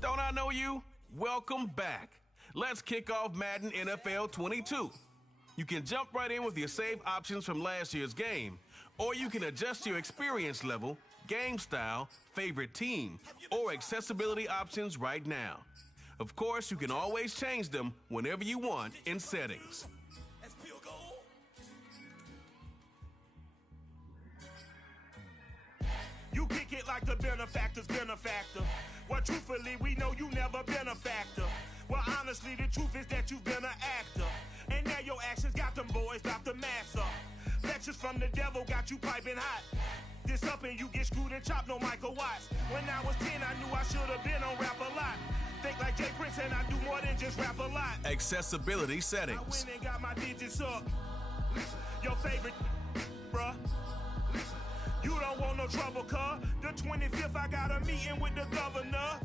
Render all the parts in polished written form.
Don't I know you? Welcome back. Let's kick off Madden NFL 22. You can jump right in with your save options from last year's game, or you can adjust your experience level, game style, favorite team, or accessibility options right now. Of course, you can always change them whenever you want in settings. You kick it like the benefactor's benefactor. Well, truthfully, we know you never been a factor. Well, honestly, the truth is that you've been an actor. And now your actions got them boys about to mass up. Lectures from the devil got you piping hot. This up and you get screwed and chopped, no Michael Watts. When I was 10, I knew I should have been on rap a lot. Think like Jay Prince and I do more than just rap a lot. Accessibility settings. I went and got my digits up. Your favorite, bruh. You don't want no trouble, cuz. The 25th, I got a meeting with the governor.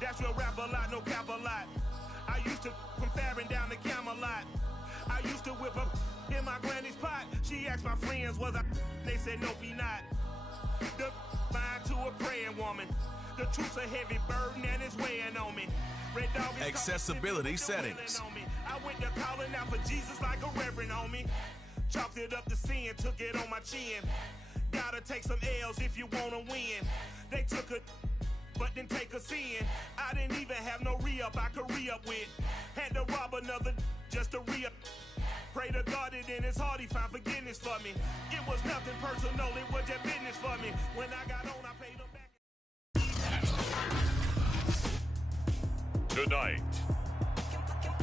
That's real rap a lot, no cap a lot. I used to from Farron down to Camelot. I used to whip up in my granny's pot. She asked my friends, was I? They said, nope, he not. The mind to a praying woman. The truth's a heavy burden and it's weighing on me. Red Dog is accessibility settings. I went to calling out for Jesus like a reverend homie. Chalked it up to sin, took it on my chin. Gotta take some L's if you wanna win. They took a but didn't take a sin. I didn't even have no re-up I could re-up with. Had to rob another just to re-up. Pray to God that in his heart he found forgiveness for me. It was nothing personal, it was just business for me. When I got on, I paid him back. Tonight,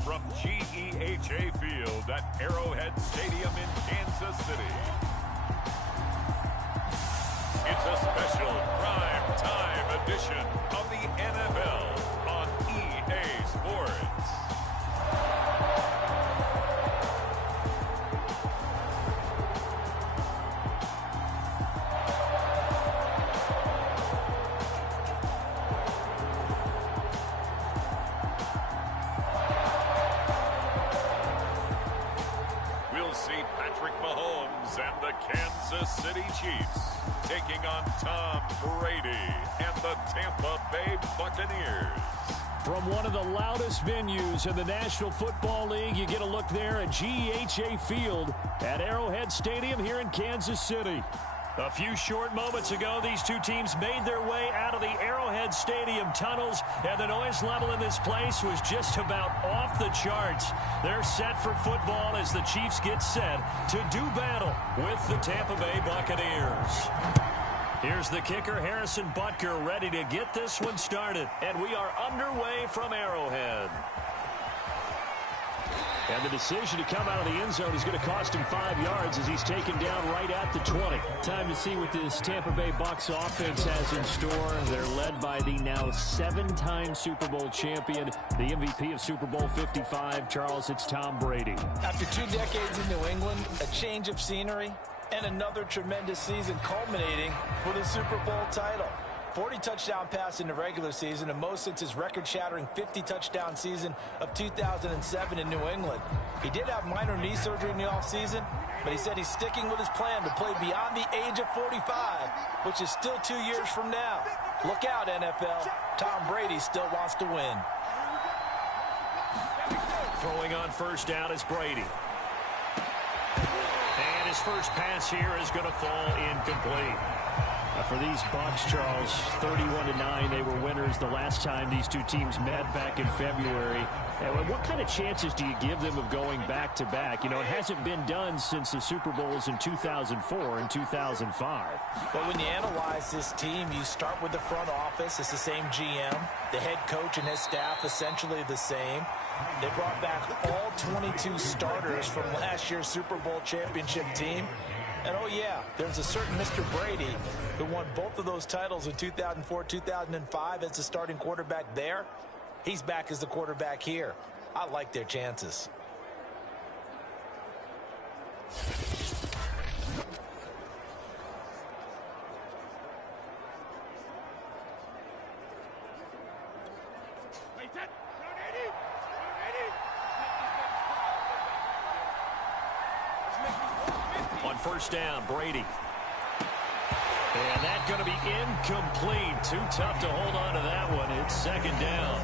from GEHA Field at Arrowhead Stadium in Kansas City, it's a special prime time edition of the NFL on EA Sports. We'll see Patrick Mahomes and the Kansas City Chiefs taking on Tom Brady and the Tampa Bay Buccaneers. From one of the loudest venues in the National Football League, you get a look there at GEHA Field at Arrowhead Stadium here in Kansas City. A few short moments ago, these two teams made their way out of the Arrowhead Stadium tunnels, and the noise level in this place was just about off the charts. They're set for football as the Chiefs get set to do battle with the Tampa Bay Buccaneers. Here's the kicker, Harrison Butker, ready to get this one started. And we are underway from Arrowhead. And the decision to come out of the end zone is going to cost him 5 yards as he's taken down right at the 20. Time to see what this Tampa Bay Bucs offense has in store. They're led by the now 7-time Super Bowl champion, the MVP of Super Bowl 55. Charles, it's Tom Brady. After 2 decades in New England, a change of scenery, and another tremendous season culminating with a Super Bowl title. 40 touchdown pass in the regular season, and most since his record-shattering 50-touchdown season of 2007 in New England. He did have minor knee surgery in the offseason, but he said he's sticking with his plan to play beyond the age of 45, which is still 2 years from now. Look out, NFL. Tom Brady still wants to win. Throwing on first down is Brady. And his first pass here is going to fall incomplete. For these Bucs, Charles, 31-9, they were winners the last time these two teams met back in February. And what kind of chances do you give them of going back-to-back? You know, it hasn't been done since the Super Bowls in 2004 and 2005. But when you analyze this team, you start with the front office. It's the same GM. The head coach and his staff essentially the same. They brought back all 22 starters from last year's Super Bowl championship team. And, oh, yeah, there's a certain Mr. Brady who won both of those titles in 2004, 2005 as the starting quarterback there. He's back as the quarterback here. I like their chances. On first down, Brady. And that's going to be incomplete. Too tough to hold on to that one. It's second down.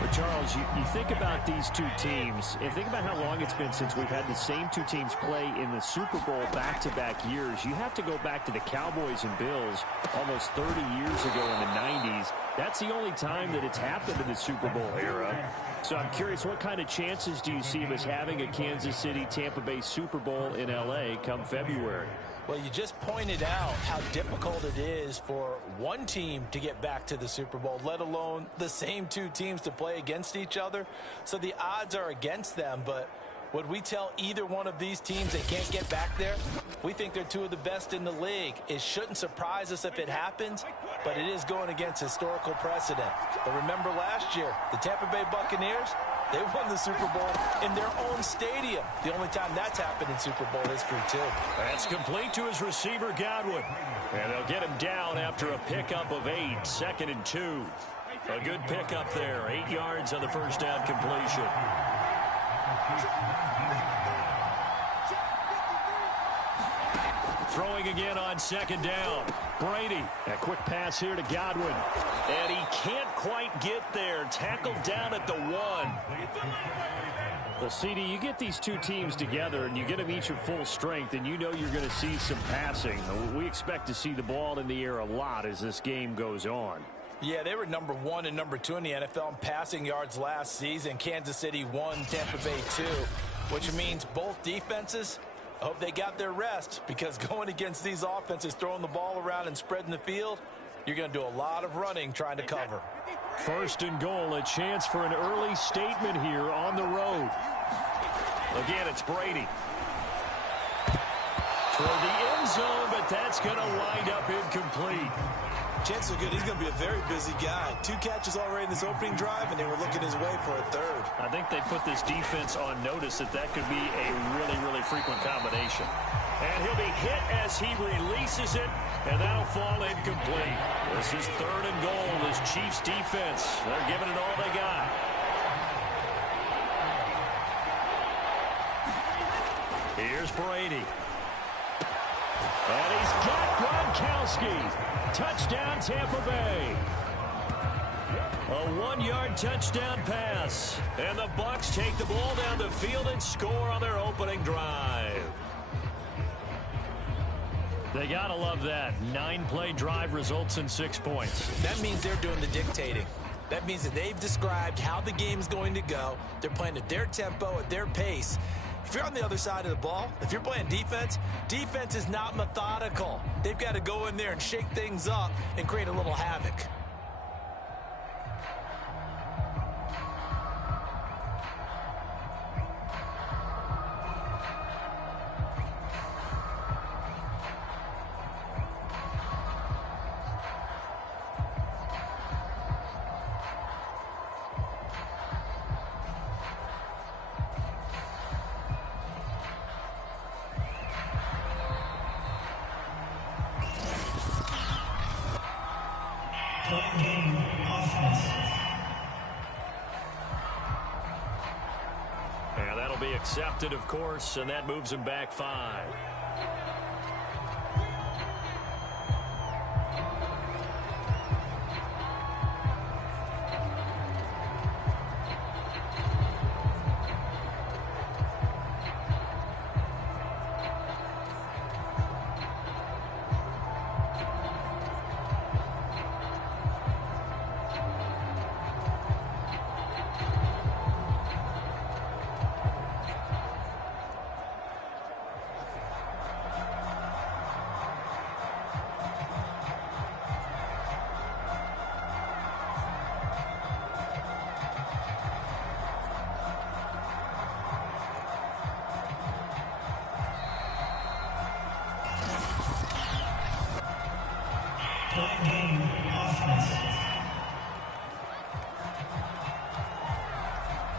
But Charles, you think about these two teams, and think about how long it's been since we've had the same two teams play in the Super Bowl back-to-back years. You have to go back to the Cowboys and Bills almost 30 years ago in the 90s. That's the only time that it's happened in the Super Bowl era. So I'm curious, what kind of chances do you see of us having a Kansas City-Tampa Bay Super Bowl in L.A. come February? Well, you just pointed out how difficult it is for one team to get back to the Super Bowl, let alone the same two teams to play against each other. So the odds are against them, but would we tell either one of these teams they can't get back there? We think they're two of the best in the league. It shouldn't surprise us if it happens, but it is going against historical precedent. But remember last year, the Tampa Bay Buccaneers, they won the Super Bowl in their own stadium. The only time that's happened in Super Bowl history, too. That's complete to his receiver, Godwin. And they'll get him down after a pickup of 8, 2nd and 2. A good pickup there, 8 yards on the first down completion. Throwing again on second down. Brady. A quick pass here to Godwin. And he can't quite get there. Tackled down at the 1. Well, CD, you get these two teams together and you get them each at full strength, and you know you're going to see some passing. We expect to see the ball in the air a lot as this game goes on. Yeah, they were number 1 and number 2 in the NFL in passing yards last season. Kansas City 1, Tampa Bay 2, which means both defenses, I hope they got their rest, because going against these offenses, throwing the ball around and spreading the field, you're going to do a lot of running trying to cover. First and goal, a chance for an early statement here on the road. Again, it's Brady. Toward the end zone, but that's going to wind up incomplete. Chances are good he's going to be a very busy guy. 2 catches already in this opening drive, and they were looking his way for a 3rd. I think they put this defense on notice that could be a really, really frequent combination. And he'll be hit as he releases it, and that'll fall incomplete. This is 3rd and goal. This Chiefs defense, they're giving it all they got. Here's Brady. And he's got Gronkowski. Touchdown, Tampa Bay. A 1-yard touchdown pass. And the Bucs take the ball down the field and score on their opening drive. They got to love that. 9-play drive results in 6 points. That means they're doing the dictating. That means that they've described how the game's going to go. They're playing at their tempo, at their pace. If you're on the other side of the ball, if you're playing defense, defense is not methodical. They've got to go in there and shake things up and create a little havoc. And that'll be accepted, of course, and that moves him back 5.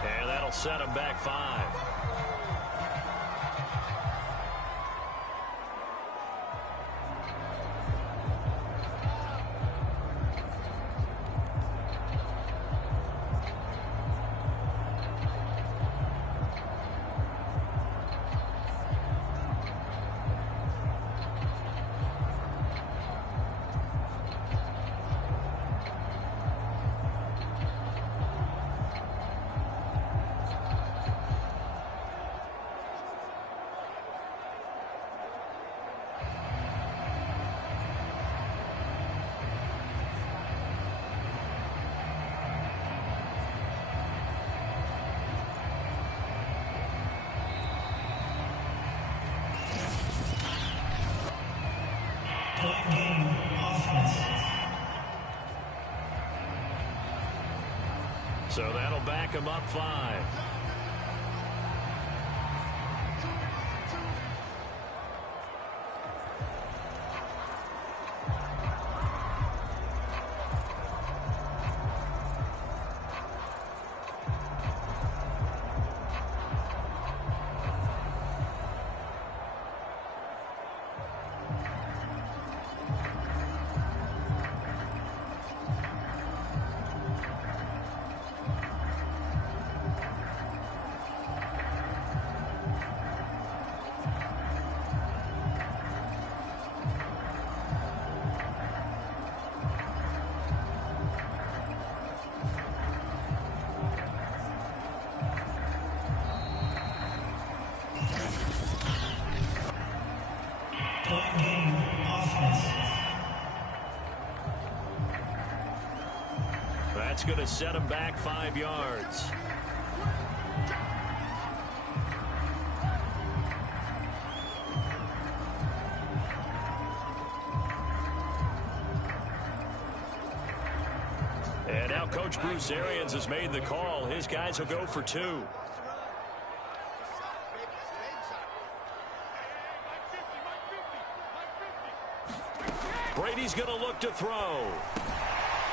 And that'll set him back 5. So that'll back them up 5. That's going to set him back 5 yards. And now Coach Bruce Arians has made the call. His guys will go for 2. Brady's going to look to throw.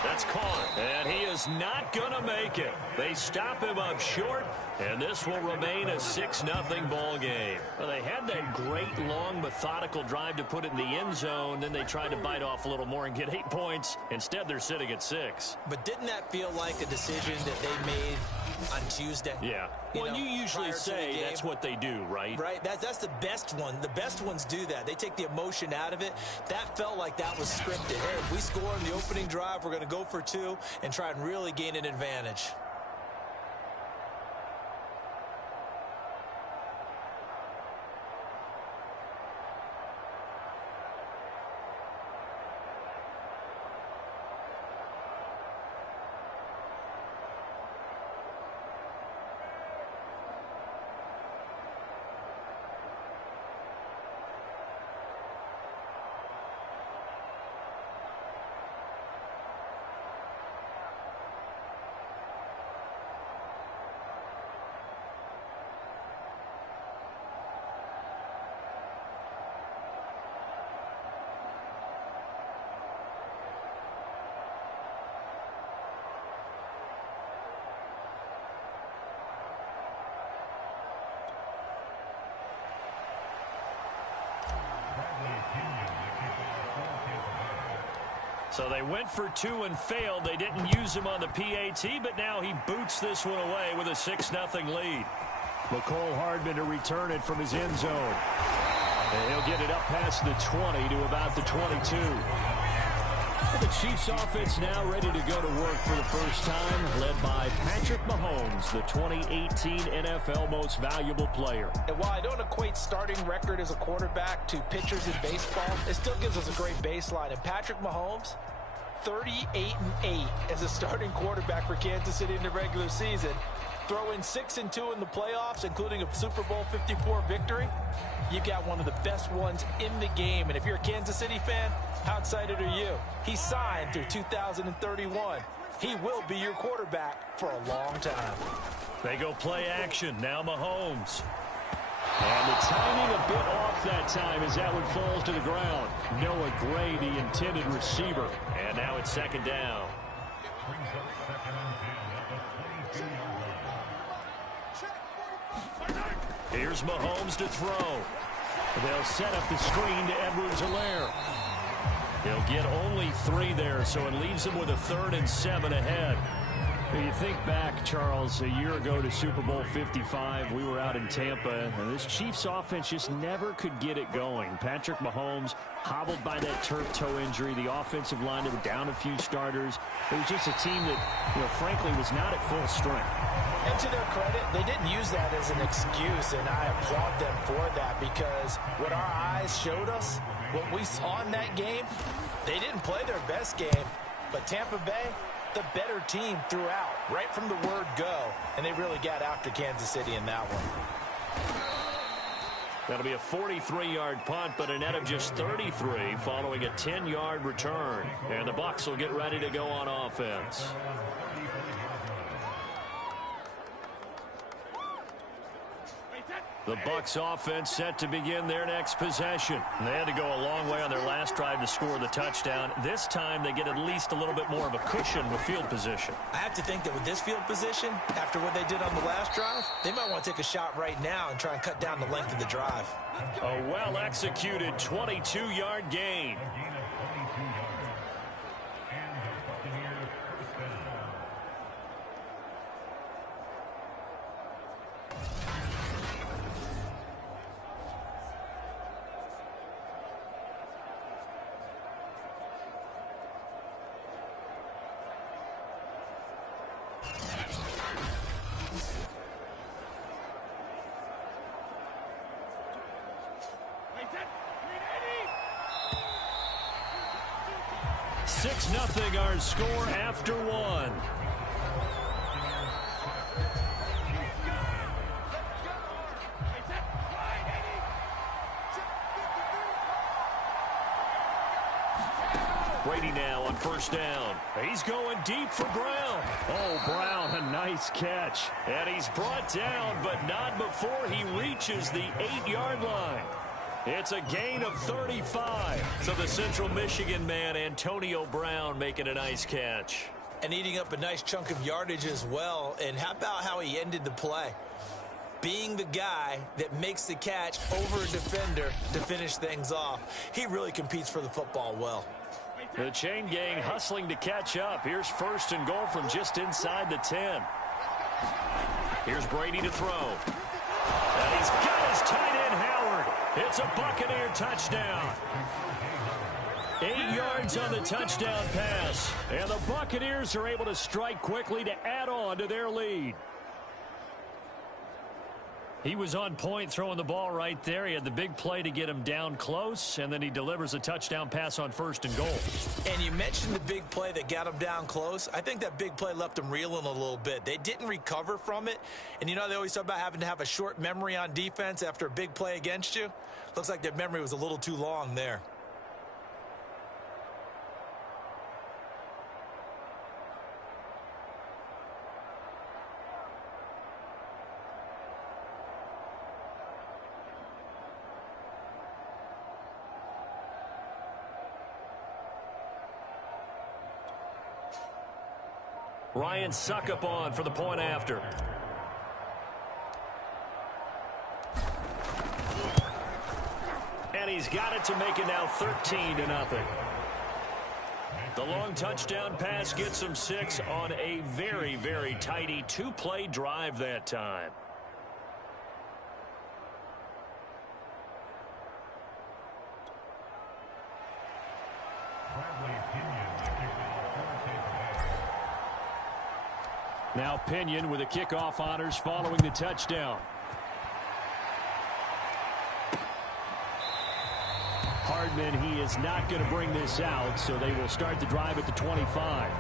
That's caught, and he is not going to make it. They stop him up short, and this will remain a 6-0 ball game. Well, they had that great, long, methodical drive to put it in the end zone. Then they tried to bite off a little more and get 8 points. Instead, they're sitting at 6. But didn't that feel like a decision that they made on Tuesday? Yeah. Well, you usually say that's what they do, right? Right. That's the best one. The best ones do that. They take the emotion out of it. That felt like that was scripted. Hey, if we score in the opening drive, we're going to go for 2 and try and really gain an advantage. So they went for 2 and failed. They didn't use him on the PAT, but now he boots this one away with a 6-0 lead. McCole Hardman to return it from his end zone. And he'll get it up past the 20 to about the 22. The Chiefs offense now ready to go to work for the first time, led by Patrick Mahomes, the 2018 NFL Most Valuable Player. And while I don't equate starting record as a quarterback to pitchers in baseball, it still gives us a great baseline. And Patrick Mahomes, 38-8 as a starting quarterback for Kansas City in the regular season. Throw in 6-2 in the playoffs, including a Super Bowl 54 victory. You've got one of the best ones in the game. And if you're a Kansas City fan, how excited are you? He's signed through 2031. He will be your quarterback for a long time. They go play action. Now Mahomes. And the timing a bit off that time as that one falls to the ground. Noah Gray, the intended receiver. And now it's 2nd down. Here's Mahomes to throw. They'll set up the screen to Edwards-Helaire. He'll get only 3 there, so it leaves him with a 3rd and 7 ahead. You think back, Charles, a year ago to Super Bowl 55, we were out in Tampa, and this Chiefs offense just never could get it going. Patrick Mahomes hobbled by that turf toe injury. The offensive line, they were down a few starters. It was just a team that, frankly, was not at full strength. And to their credit, they didn't use that as an excuse, and I applaud them for that, because what our eyes showed us, what we saw in that game, they didn't play their best game, but Tampa Bay, the better team throughout, right from the word go, and they really got after Kansas City in that one. That'll be a 43-yard punt, but a net of just 33 following a 10-yard return. And the Bucs will get ready to go on offense. The Bucs offense set to begin their next possession. They had to go a long way on their last drive to score the touchdown. This time they get at least a little bit more of a cushion with field position. I have to think that with this field position, after what they did on the last drive, they might want to take a shot right now and try and cut down the length of the drive. A well-executed 22-yard gain. Nothing our score after one. Brady now on first down. He's going deep for Brown. Oh, Brown, a nice catch. And he's brought down, but not before he reaches the 8-yard line. It's a gain of 35. So the Central Michigan man, Antonio Brown, making a nice catch. And eating up a nice chunk of yardage as well. And how about how he ended the play? Being the guy that makes the catch over a defender to finish things off. He really competes for the football well. The chain gang hustling to catch up. Here's first and goal from just inside the 10. Here's Brady to throw. And he's got his tight end, Howard. It's a Buccaneer touchdown. 8 yards on the touchdown pass. And the Buccaneers are able to strike quickly to add on to their lead. He was on point throwing the ball right there. He had the big play to get him down close, and then he delivers a touchdown pass on first and goal. And you mentioned the big play that got him down close. I think that big play left him reeling a little bit. They didn't recover from it. And you know, they always talk about having to have a short memory on defense after a big play against you. Looks like their memory was a little too long there. Ryan Suckup on for the point after. And he's got it to make it now 13-0. The long touchdown pass gets him 6 on a very, very tidy 2-play drive that time. Now Pinion with the kickoff honors following the touchdown. Hardman, he is not going to bring this out, so they will start the drive at the 25.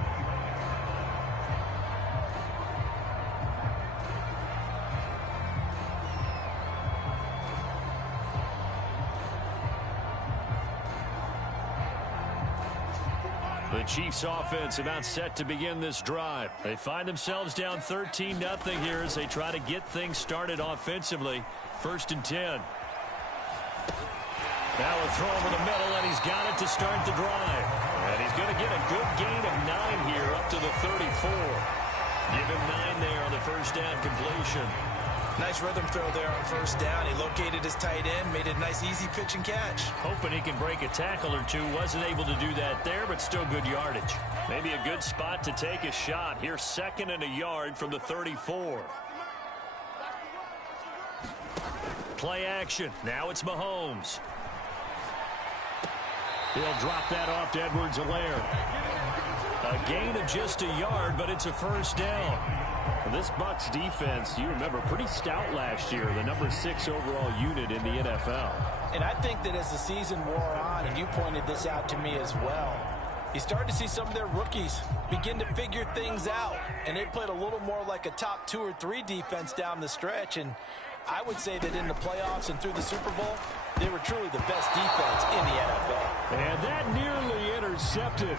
The Chiefs offense about set to begin this drive. They find themselves down 13-0 here as they try to get things started offensively. First and 10. Now a throw over the middle, and he's got it to start the drive. And he's going to get a good gain of 9 here up to the 34. Give him 9 there on the first down completion. Nice rhythm throw there on first down. He located his tight end, made it a nice easy pitch and catch. Hoping he can break a tackle or two. Wasn't able to do that there, but still good yardage. Maybe a good spot to take a shot. Here's 2nd and a yard from the 34. Play action. Now it's Mahomes. He'll drop that off to Edwards-Helaire. A gain of just a yard, but it's a first down. Well, this Bucs defense, you remember, pretty stout last year, the number 6 overall unit in the NFL. And I think that as the season wore on, and you pointed this out to me as well, you started to see some of their rookies begin to figure things out. And they played a little more like a top 2 or 3 defense down the stretch. And I would say that in the playoffs and through the Super Bowl, they were truly the best defense in the NFL. And that nearly intercepted.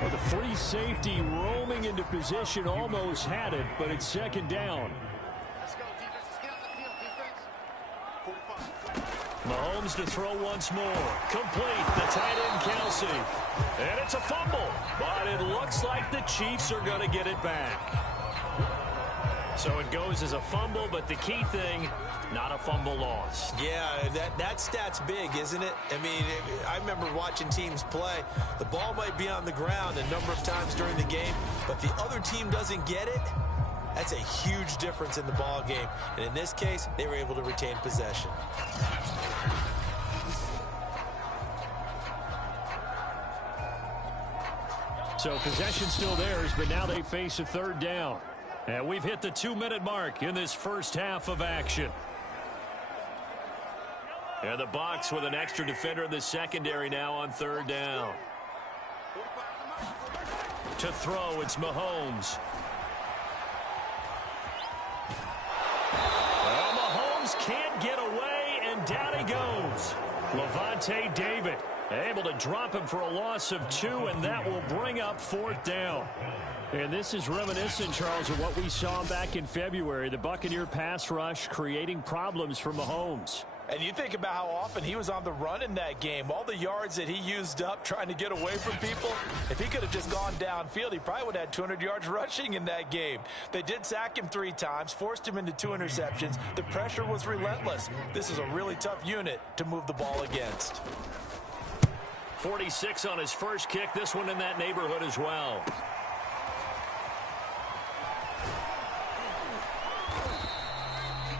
Well, the free safety roaming into position almost had it, but it's 2nd down. Mahomes to throw once more. Complete. The tight end, Kelsey. And it's a fumble. But it looks like the Chiefs are going to get it back. So it goes as a fumble, but the key thing, not a fumble loss. Yeah, that stat's big, isn't it? I mean, I remember watching teams play. The ball might be on the ground a number of times during the game, but the other team doesn't get it. That's a huge difference in the ball game. And in this case, they were able to retain possession. So possession still theirs, but now they face a third down. And we've hit the 2-minute mark in this first half of action. And the Bucs with an extra defender in the secondary now on third down. To throw, it's Mahomes. Well, Mahomes can't get away, and down he goes. Levante David able to drop him for a loss of 2, and that will bring up fourth down. And this is reminiscent, Charles, of what we saw back in February. The Buccaneer pass rush creating problems for Mahomes. And you think about how often he was on the run in that game. All the yards that he used up trying to get away from people. If he could have just gone downfield, he probably would have had 200 yards rushing in that game. They did sack him 3 times, forced him into 2 interceptions. The pressure was relentless. This is a really tough unit to move the ball against. 46 on his first kick. This one in that neighborhood as well.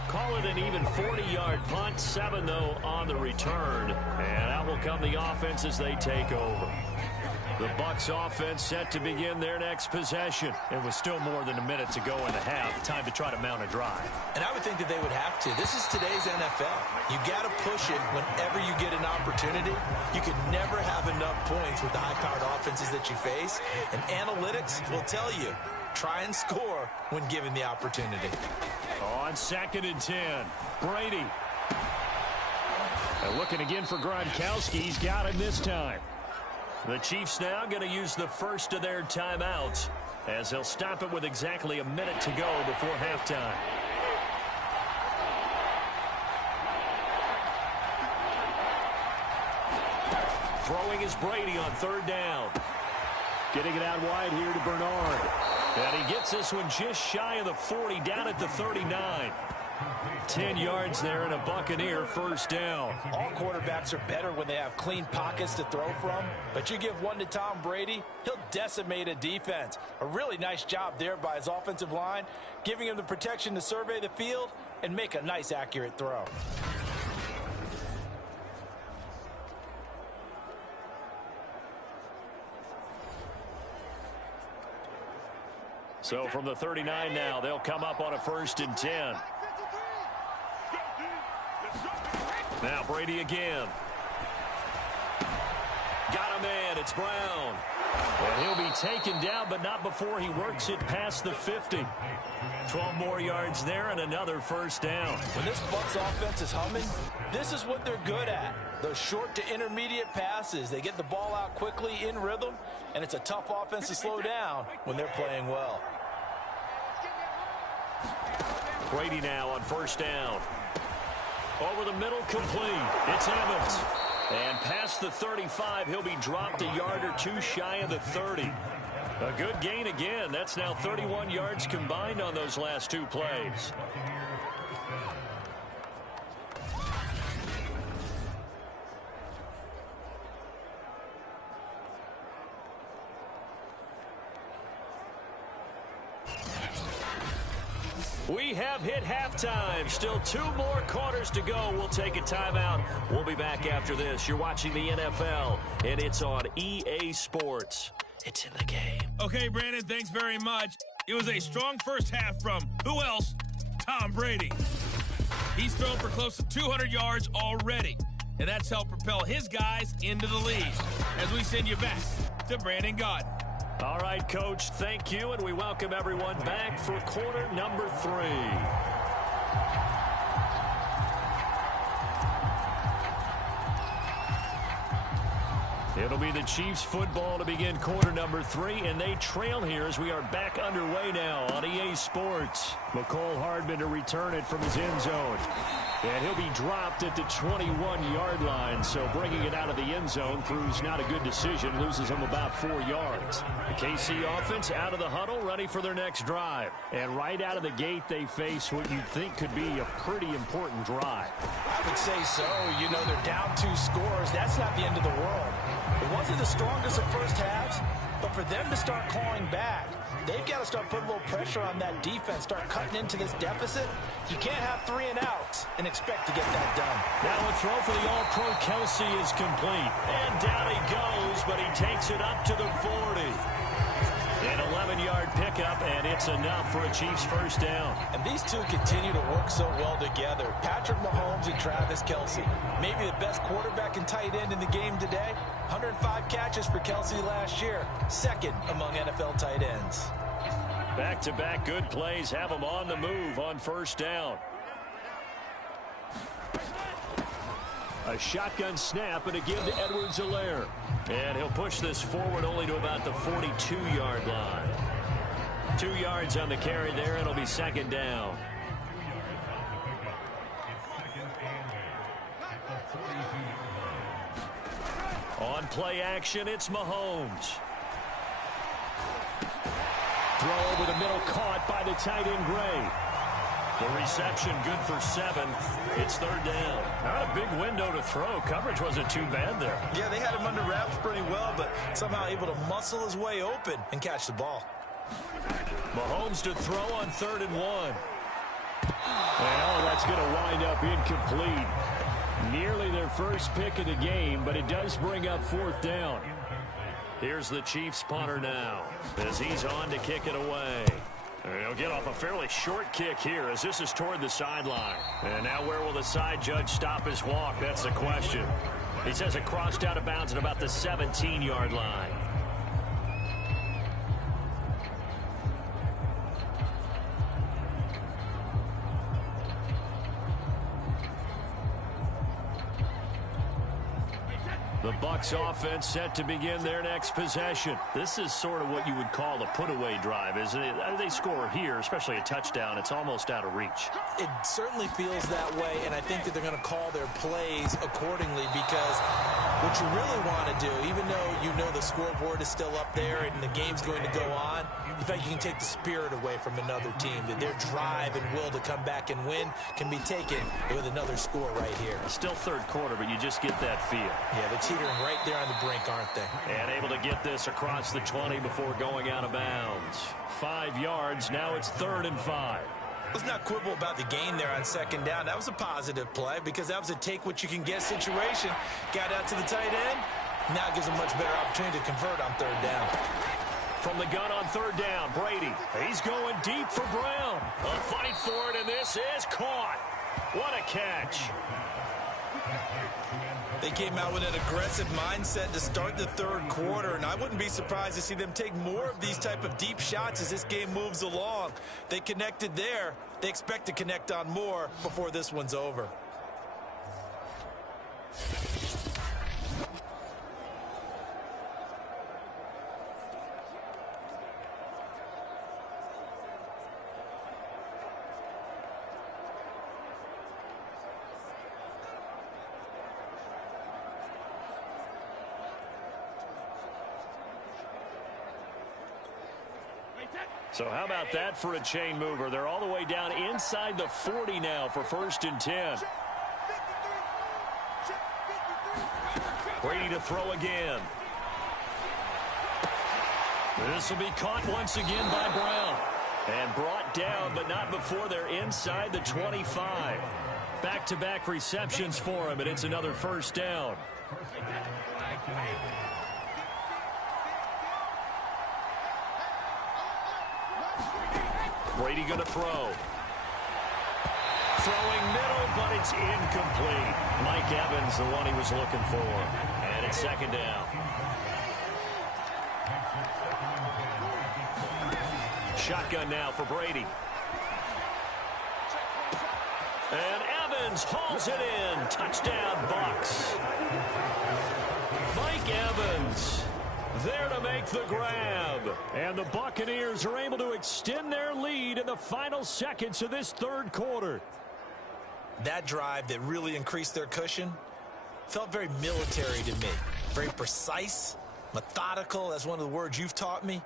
Call it an even 40-yard punt. 7, though, on the return. And out will come the offense as they take over. The Bucs offense set to begin their next possession. It was still more than a minute to go in the half. Time to try to mount a drive. And I would think that they would have to. This is today's NFL. You got to push it whenever you get an opportunity. You can never have enough points with the high-powered offenses that you face. And analytics will tell you, try and score when given the opportunity. On 2nd and 10, Brady. And looking again for Gronkowski. He's got him this time. The Chiefs now going to use the first of their timeouts as they'll stop it with exactly a minute to go before halftime. Throwing is Brady on 3rd down. Getting it out wide here to Bernard. And he gets this one just shy of the 40, down at the 39. 10 yards there and a Buccaneer first down. All quarterbacks are better when they have clean pockets to throw from, but you give one to Tom Brady, he'll decimate a defense. A really nice job there by his offensive line, giving him the protection to survey the field and make a nice, accurate throw. So from the 39 now, they'll come up on a 1st and 10. Now Brady again. Got a man. It's Brown. And he'll be taken down, but not before he works it past the 50. 12 more yards there and another first down. When this Bucs offense is humming, this is what they're good at. Those short to intermediate passes. They get the ball out quickly in rhythm, and it's a tough offense to slow down when they're playing well. Brady now on 1st down. Over the middle, complete. It's Evans. And past the 35, he'll be dropped a yard or 2 shy of the 30. A good gain again. That's now 31 yards combined on those last 2 plays. We have hit halftime. Still 2 more quarters to go. We'll take a timeout. We'll be back after this. You're watching the NFL, and it's on EA Sports. It's in the game. Okay, Brandon, thanks very much. It was a strong first half from, who else? Tom Brady. He's thrown for close to 200 yards already, and that's helped propel his guys into the lead. As we send you back to Brandon Gaudin. All right, Coach, thank you, and we welcome everyone back for quarter number 3. It'll be the Chiefs football to begin quarter number 3, and they trail here as we are back underway now on EA Sports. McCole Hardman to return it from his end zone. And he'll be dropped at the 21-yard line, so bringing it out of the end zone proves not a good decision, loses him about 4 yards. The KC offense out of the huddle, ready for their next drive. And right out of the gate, they face what you'd think could be a pretty important drive. I would say so. You know, they're down 2 scores. That's not the end of the world. It wasn't the strongest of first halves, but for them to start clawing back, they've got to start putting a little pressure on that defense, start cutting into this deficit. You can't have 3 and outs and expect to get that done. Now a throw for the All-Pro Kelsey is complete. And down he goes, but he takes it up to the 40. An 11-yard pickup, and it's enough for a Chiefs first down. And these two continue to work so well together. Patrick Mahomes and Travis Kelsey. Maybe the best quarterback and tight end in the game today. 105 catches for Kelsey last year. Second among NFL tight ends. Back-to-back good plays have him on the move on first down. A shotgun snap and a give to Edwards-Helaire. And he'll push this forward only to about the 42-yard line. 2 yards on the carry there, and it'll be second down. On play action, it's Mahomes. Throw over the middle, caught by the tight end Gray. The reception good for 7. It's third down. Not a big window to throw. Coverage wasn't too bad there. Yeah, they had him under wraps pretty well, but somehow able to muscle his way open and catch the ball. Mahomes to throw on 3rd and 1. Well, that's going to wind up incomplete. Nearly their first pick of the game, but it does bring up 4th down. Here's the Chiefs punter now as he's on to kick it away. He'll get off a fairly short kick here as this is toward the sideline. And now where will the side judge stop his walk? That's the question. He says it crossed out of bounds at about the 17-yard line. The Bucs offense set to begin their next possession. This is sort of what you would call a put-away drive, isn't it? They score here, especially a touchdown. It's almost out of reach. It certainly feels that way, and I think that they're going to call their plays accordingly because what you really want to do, even though you know the scoreboard is still up there and the game's going to go on, in fact, you can take the spirit away from another team, that their drive and will to come back and win can be taken with another score right here. Still third quarter, but you just get that feel. Yeah, they're teetering right there on the brink, aren't they? And able to get this across the 20 before going out of bounds. 5 yards, now it's 3rd and 5. Let's not quibble about the gain there on second down. That was a positive play because that was a take-what-you-can-get situation. Got out to the tight end. Now it gives them a much better opportunity to convert on 3rd down. From the gun on 3rd down, Brady. He's going deep for Brown. A fight for it, and this is caught. What a catch. They came out with an aggressive mindset to start the 3rd quarter, and I wouldn't be surprised to see them take more of these type of deep shots as this game moves along. They connected there. They expect to connect on more before this one's over. So how about that for a chain mover? They're all the way down inside the 40 now for 1st and 10. Brady to throw again. This will be caught once again by Brown. And brought down, but not before they're inside the 25. Back-to-back receptions for him, and it's another 1st down. Brady going to throw. Throwing middle, but it's incomplete. Mike Evans, the one he was looking for. And it's 2nd down. Shotgun now for Brady. And Evans hauls it in. Touchdown, Bucs. Mike Evans there to make the grab. And the Buccaneers are able to extend their lead in the final seconds of this 3rd quarter. That drive that really increased their cushion felt very military to me. Very precise, methodical. That's one of the words you've taught me.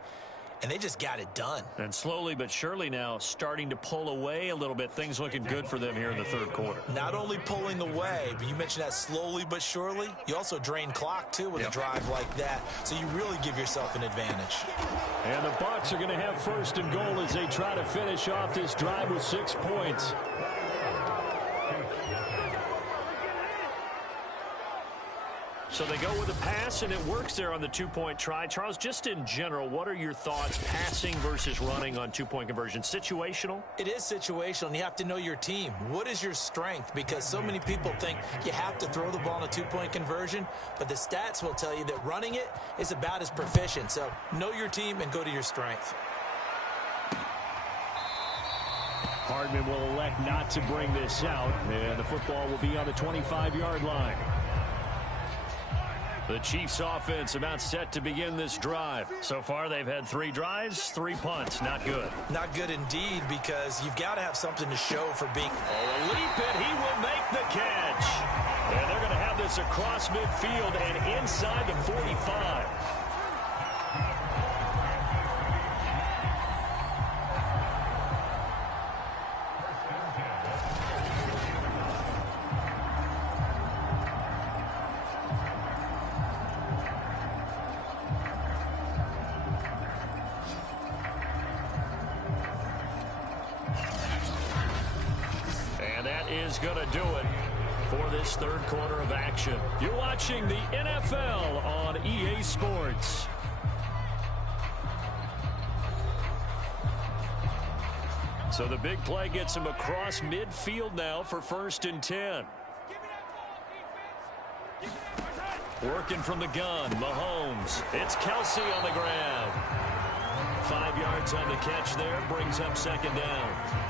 And they just got it done. And slowly but surely now starting to pull away a little bit. Things looking good for them here in the third quarter. Not only pulling away, but you mentioned that slowly but surely. You also drain clock, too, with a drive like that. So you really give yourself an advantage. And the Bucs are going to have first and goal as they try to finish off this drive with 6 points. So they go with a pass, and it works there on the two-point try. Charles, just in general, what are your thoughts passing versus running on two-point conversion? Situational? It is situational, and you have to know your team. What is your strength? Because so many people think you have to throw the ball in a two-point conversion, but the stats will tell you that running it is about as proficient. So know your team and go to your strength. Hardman will elect not to bring this out, and the football will be on the 25-yard line. The Chiefs offense about set to begin this drive. So far, they've had 3 drives, 3 punts. Not good. Not good indeed, because you've got to have something to show for being... Oh, a leap, and he will make the catch. And they're going to have this across midfield and inside the 45. Is going to do it for this third quarter of action. You're watching the NFL on EA Sports. So the big play gets him across midfield now for 1st and 10. Working from the gun, Mahomes. It's Kelsey on the ground. 5 yards on the catch there, brings up 2nd down.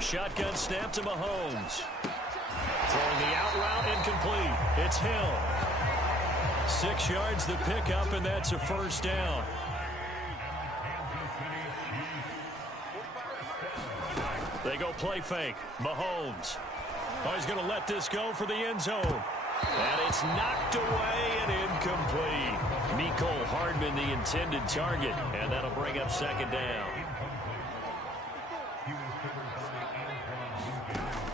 Shotgun snap to Mahomes. Throwing the out route incomplete. It's Hill. 6 yards the pickup, and that's a 1st down. They go play fake. Mahomes. Oh, he's going to let this go for the end zone. And it's knocked away and incomplete. Mecole Hardman, the intended target, and that'll bring up 2nd down.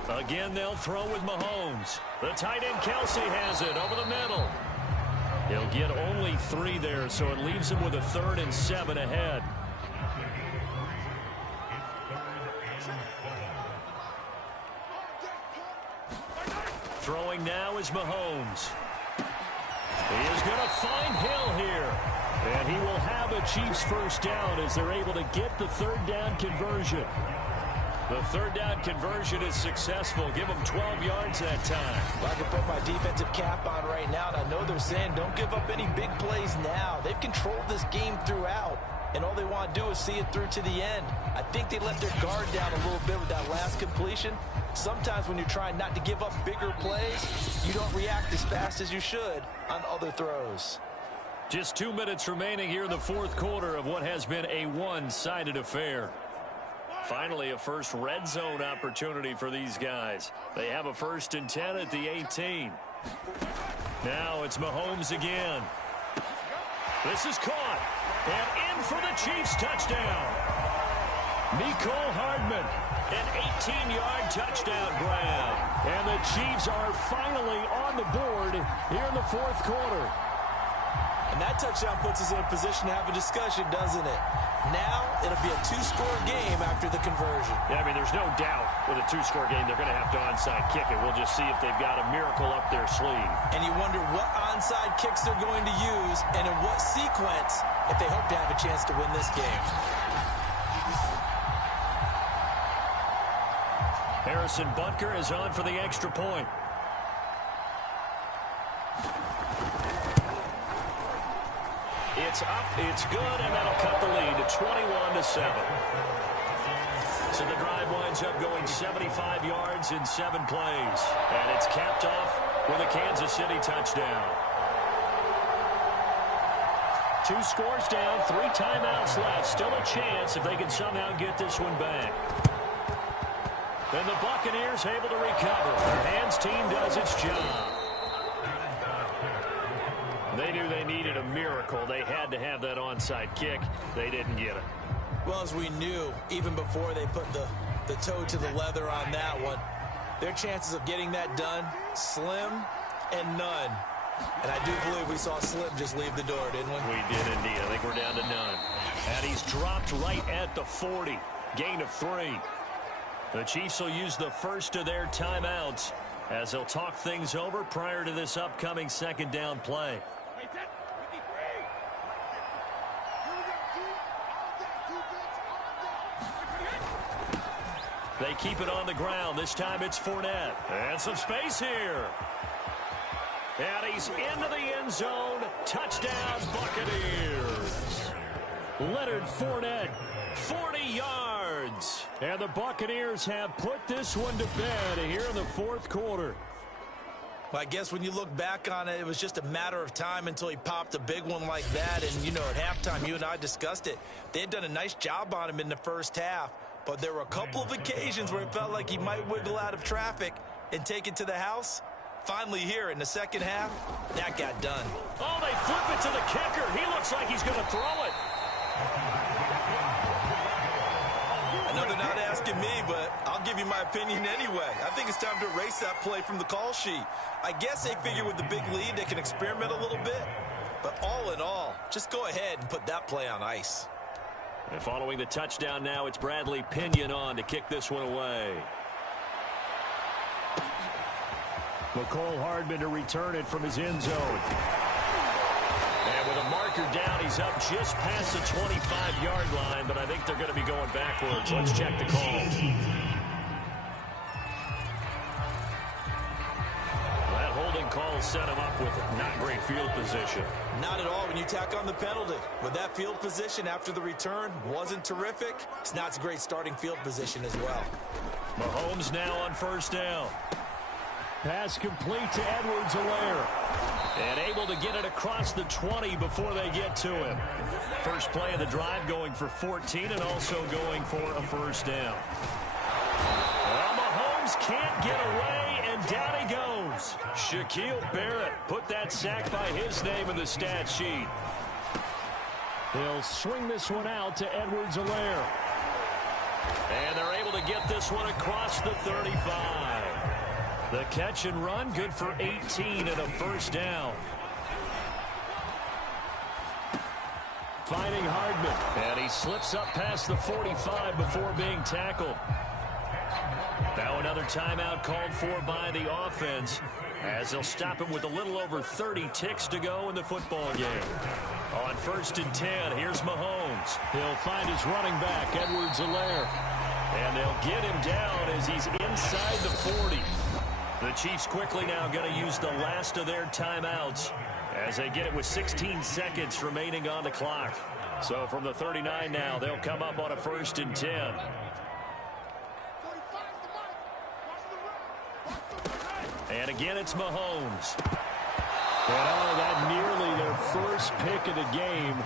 Again, they'll throw with Mahomes. The tight end Kelsey has it over the middle. He'll get only 3 there, so it leaves him with a 3rd and 7 ahead. Throwing now is Mahomes. He is going to find Hill here. And he will have a Chiefs 1st down as they're able to get the 3rd down conversion. The 3rd down conversion is successful. Give them 12 yards that time. Well, I can put my defensive cap on right now, and I know they're saying don't give up any big plays now. They've controlled this game throughout, and all they want to do is see it through to the end. I think they let their guard down a little bit with that last completion. Sometimes when you're trying not to give up bigger plays, you don't react as fast as you should on other throws. Just 2 minutes remaining here in the 4th quarter of what has been a one-sided affair. Finally, a first red zone opportunity for these guys. They have a 1st and 10 at the 18. Now it's Mahomes again. This is caught. And in for the Chiefs touchdown. Mecole Hardman, an 18-yard touchdown grab. And the Chiefs are finally on the board here in the 4th quarter. And that touchdown puts us in a position to have a discussion, doesn't it? Now it'll be a 2-score game after the conversion. Yeah, I mean, there's no doubt with a 2-score game they're going to have to onside kick it. We'll just see if they've got a miracle up their sleeve. And you wonder what onside kicks they're going to use and in what sequence if they hope to have a chance to win this game. Harrison Butker is on for the extra point. It's up, it's good, and that'll cut the lead to 21-7. So the drive winds up going 75 yards in 7 plays. And it's capped off with a Kansas City touchdown. 2 scores down, 3 timeouts left. Still a chance if they can somehow get this one back. And the Buccaneers able to recover. Their hands team does its job. They knew they needed a miracle. They had to have that onside kick. They didn't get it. Well, as we knew, even before they put the toe to the leather on that one, their chances of getting that done, slim and none. And I do believe we saw Slim just leave the door, didn't we? We did indeed. I think we're down to none. And he's dropped right at the 40. Gain of 3. The Chiefs will use the first of their timeouts as they'll talk things over prior to this upcoming second down play. They keep it on the ground. This time it's Fournette. And some space here. And he's into the end zone. Touchdown, Buccaneers. Leonard Fournette, 40 yards. And the Buccaneers have put this one to bed here in the fourth quarter. Well, I guess when you look back on it, it was just a matter of time until he popped a big one like that. And, you know, at halftime, you and I discussed it. They had done a nice job on him in the first half. But there were a couple of occasions where it felt like he might wiggle out of traffic and take it to the house. Finally here in the second half, that got done. Oh, they flip it to the kicker. He looks like he's going to throw it. I know they're not asking me, but I'll give you my opinion anyway. I think it's time to erase that play from the call sheet. I guess they figure with the big lead they can experiment a little bit. But all in all, just go ahead and put that play on ice. And following the touchdown now, it's Bradley Pinion on to kick this one away. McCole Hardman to return it from his end zone. And with a marker down, he's up just past the 25-yard line, but I think they're going to be going backwards. Let's check the call. That holding call set him up with not great field position. Not at all when you tack on the penalty. With that field position after the return wasn't terrific. It's not a great starting field position as well. Mahomes now on first down. Pass complete to Edwards-Helaire. And able to get it across the 20 before they get to him. First play of the drive going for 14 and also going for a first down. Well, Mahomes can't get away, and down he goes. Shaquille Barrett put that sack by his name in the stat sheet. He'll swing this one out to Edwards-Helaire. And they're able to get this one across the 35. The catch and run, good for 18 and a first down. Finding Hardman. And he slips up past the 45 before being tackled. Now another timeout called for by the offense as they'll stop him with a little over 30 ticks to go in the football game. On first and 10, here's Mahomes. He'll find his running back, Edwards-Helaire. And they'll get him down as he's inside the 40. The Chiefs quickly now going to use the last of their timeouts as they get it with 16 seconds remaining on the clock. So from the 39 now, they'll come up on a first and 10. And again, it's Mahomes. And that nearly their first pick of the game,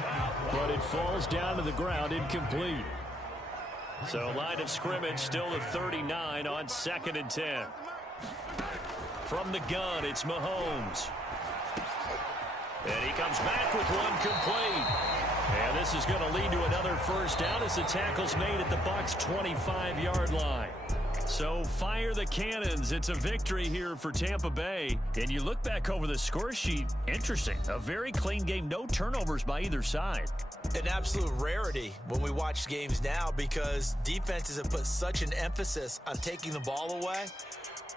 but it falls down to the ground incomplete. So line of scrimmage still the 39 on second and 10. From the gun, it's Mahomes. And he comes back with one complete. And this is going to lead to another first down as the tackle's made at the Bucs' 25-yard line. So fire the cannons. It's a victory here for Tampa Bay. And you look back over the score sheet, interesting. A very clean game, no turnovers by either side. An absolute rarity when we watch games now because defenses have put such an emphasis on taking the ball away.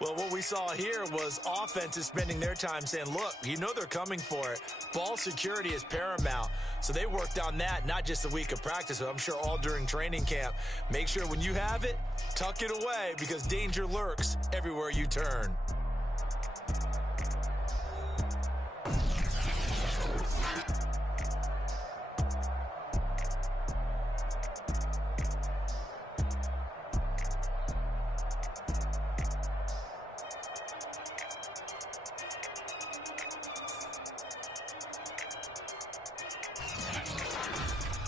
Well, what we saw here was offenses spending their time saying, look, you know they're coming for it. Ball security is paramount. So they worked on that, not just a week of practice, but I'm sure all during training camp. Make sure when you have it, tuck it away because danger lurks everywhere you turn.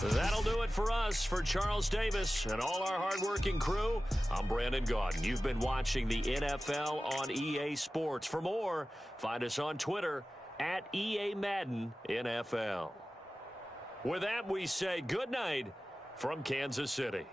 That'll do it for us. For Charles Davis and all our hardworking crew, I'm Brandon Gaudin. You've been watching the NFL on EA Sports. For more, find us on Twitter at EA Madden NFL. With that, we say good night from Kansas City.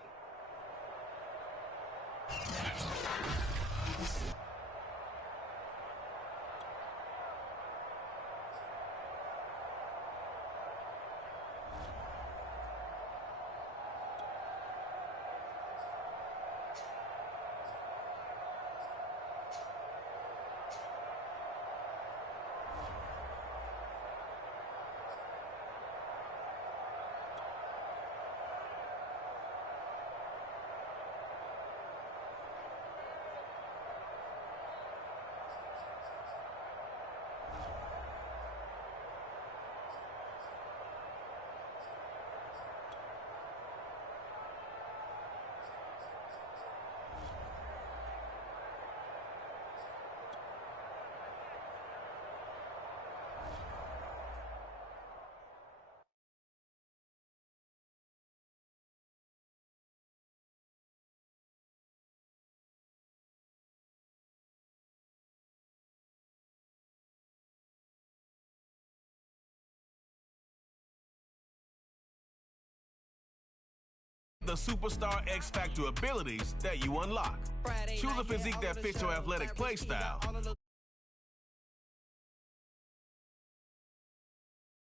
The superstar X Factor abilities that you unlock. Choose a physique that fits your athletic play style.